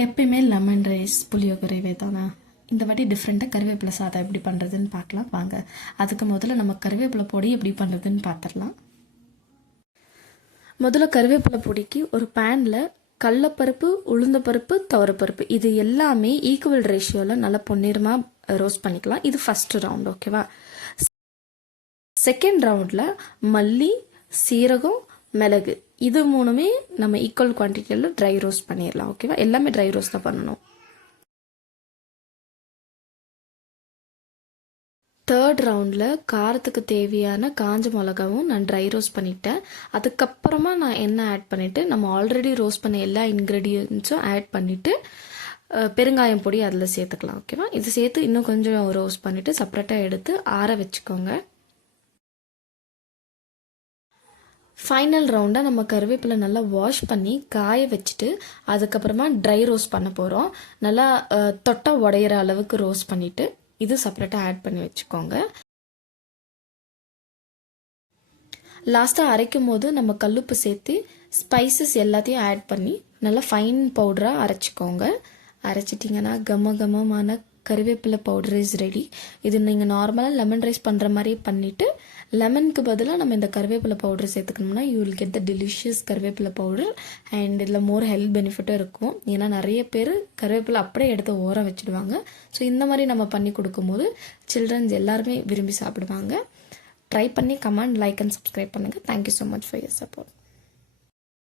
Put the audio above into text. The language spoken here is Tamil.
எப்பயுமே லெமன் ரைஸ் புளியோகரைவே தானே. இந்த வாட்டி டிஃப்ரெண்ட்டாக கருவேப்பிலை சாதம் எப்படி பண்ணுறதுன்னு பார்க்கலாம் வாங்க. அதுக்கு முதல்ல நம்ம கருவேப்பிலை பொடி எப்படி பண்ணுறதுன்னு பார்த்துடலாம். முதல்ல கருவேப்பிலை பொடிக்கு ஒரு பேனில் கடலப்பருப்பு, உளுந்தப்பருப்பு, துவரப்பருப்பு இது எல்லாமே ஈக்குவல் ரேஷியோவில் நல்லா பொன்னிறமாக ரோஸ்ட் பண்ணிக்கலாம். இது ஃபர்ஸ்ட் ரவுண்ட், ஓகேவா? செகண்ட் ரவுண்டில் மல்லி, சீரகம், மிளகு இது மூணுமே நம்ம ஈக்குவல் குவான்டிட்டியில் ட்ரை ரோஸ்ட் பண்ணிடலாம், ஓகேவா? எல்லாமே ட்ரை ரோஸ்ட் தான் பண்ணணும். தேர்ட் ரவுண்டில் காரத்துக்கு தேவையான காஞ்ச மிளகாவும் நான் ட்ரை ரோஸ்ட் பண்ணிட்டேன். அதுக்கப்புறமா நான் எண்ணெய் ஆட் பண்ணிவிட்டு நம்ம ஆல்ரெடி ரோஸ்ட் பண்ண எல்லா இன்க்ரீடியன்ஸும் ஆட் பண்ணிவிட்டு பெருங்காயம் பொடி அதில் சேர்த்துக்கலாம், ஓகேவா? இது சேர்த்து இன்னும் கொஞ்சம் ரோஸ்ட் பண்ணிவிட்டு செப்பரேட்டாக எடுத்து ஆற வச்சுக்கோங்க. ஃபைனல் ரவுண்டாக நம்ம கருவேப்பிலை நல்லா வாஷ் பண்ணி காய வச்சுட்டு அதுக்கப்புறமா ட்ரை ரோஸ்ட் பண்ண போகிறோம். நல்லா தொட்டா உடையிற அளவுக்கு ரோஸ்ட் பண்ணிவிட்டு இது செப்பரேட்டாக ஆட் பண்ணி வச்சுக்கோங்க. லாஸ்ட்டாக அரைக்கும் போது நம்ம கல்லுப்பு சேர்த்து ஸ்பைசஸ் எல்லாத்தையும் ஆட் பண்ணி நல்லா ஃபைன் பவுடராக அரைச்சிக்கோங்க. அரைச்சிட்டிங்கன்னா கமமான கருவேப்பிலை பவுடர் இஸ் ரெடி. இது நீங்கள் நார்மலாக லெமன் ரைஸ் பண்ணுற மாதிரி பண்ணிவிட்டு லெமனுக்கு பதிலாக நம்ம இந்த கருவேப்பிலை பவுடர் சேர்த்துக்கணும்னா you will get the delicious karuveppilai powder. And இதில் மோர் ஹெல்த் பெனிஃபிட்டும் இருக்கும். ஏன்னா நிறைய பேர் கருவேப்பிலை அப்படியே எடுத்து ஓர வச்சுடுவாங்க. ஸோ இந்த மாதிரி நம்ம பண்ணி கொடுக்கும்போது சில்ட்ரன்ஸ் எல்லாருமே விரும்பி சாப்பிடுவாங்க. ட்ரை பண்ணி கமெண்ட், லைக் அண்ட் சப்ஸ்கிரைப் பண்ணுங்கள். Thank you so much for your support.